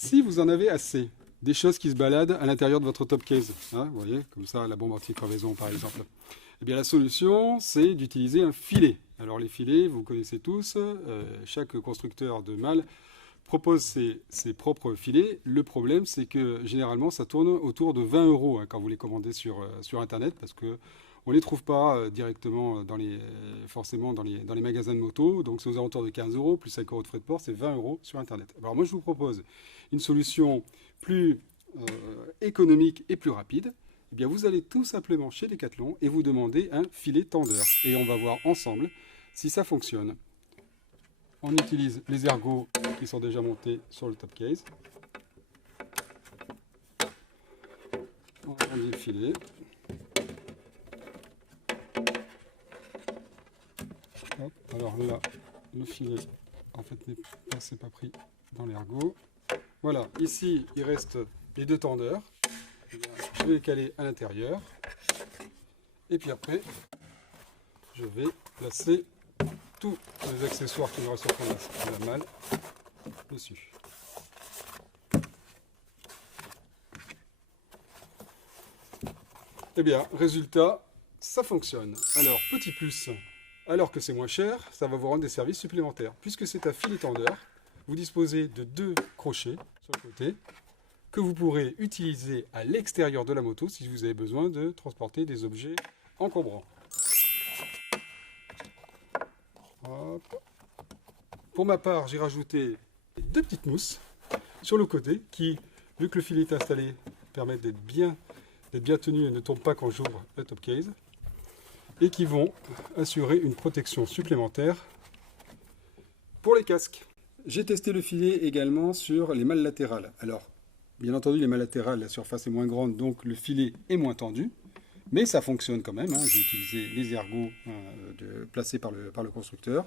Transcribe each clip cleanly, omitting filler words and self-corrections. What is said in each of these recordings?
Si vous en avez assez, des choses qui se baladent à l'intérieur de votre top case, hein, vous voyez, comme ça, la bombe anti-crevaison par exemple, eh bien la solution, c'est d'utiliser un filet. Alors les filets, vous connaissez tous, chaque constructeur de malle propose ses propres filets. Le problème, c'est que généralement, ça tourne autour de 20 euros hein, quand vous les commandez sur Internet, parce que on ne les trouve pas directement forcément dans les magasins de moto. Donc c'est aux alentours de 15 euros, plus 5 euros de frais de port, c'est 20 euros sur Internet. Alors moi, je vous propose une solution plus économique et plus rapide. Eh bien, vous allez tout simplement chez Decathlon et vous demandez un filet tendeur. Et on va voir ensemble si ça fonctionne. On utilise les ergots qui sont déjà montés sur le top case. On agrandit le filet. Hop, alors là, le filet, en fait, c'est pas pris dans l'ergot. Voilà, ici, il reste les deux tendeurs. Je vais les caler à l'intérieur. Et puis après, je vais placer tous les accessoires qui me ressortent de la malle dessus. Eh bien, résultat, ça fonctionne. Alors, petit plus, alors que c'est moins cher, ça va vous rendre des services supplémentaires. Puisque c'est un filet tendeur, vous disposez de deux crochets sur le côté que vous pourrez utiliser à l'extérieur de la moto si vous avez besoin de transporter des objets encombrants. Hop. Pour ma part, j'ai rajouté deux petites mousses sur le côté qui, vu que le filet est installé, permettent d'être bien tenu et ne tombent pas quand j'ouvre le top case, et qui vont assurer une protection supplémentaire pour les casques. J'ai testé le filet également sur les malles latérales. Alors, bien entendu, les malles latérales, la surface est moins grande, donc le filet est moins tendu, mais ça fonctionne quand même. Hein. J'ai utilisé les ergots placés par le constructeur.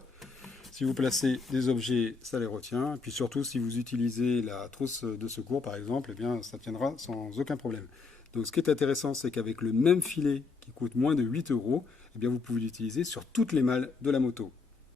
Si vous placez des objets, ça les retient. Et puis surtout, si vous utilisez la trousse de secours, par exemple, eh bien, ça tiendra sans aucun problème. Donc ce qui est intéressant, c'est qu'avec le même filet qui coûte moins de 8 euros, eh bien, vous pouvez l'utiliser sur toutes les malles de la moto.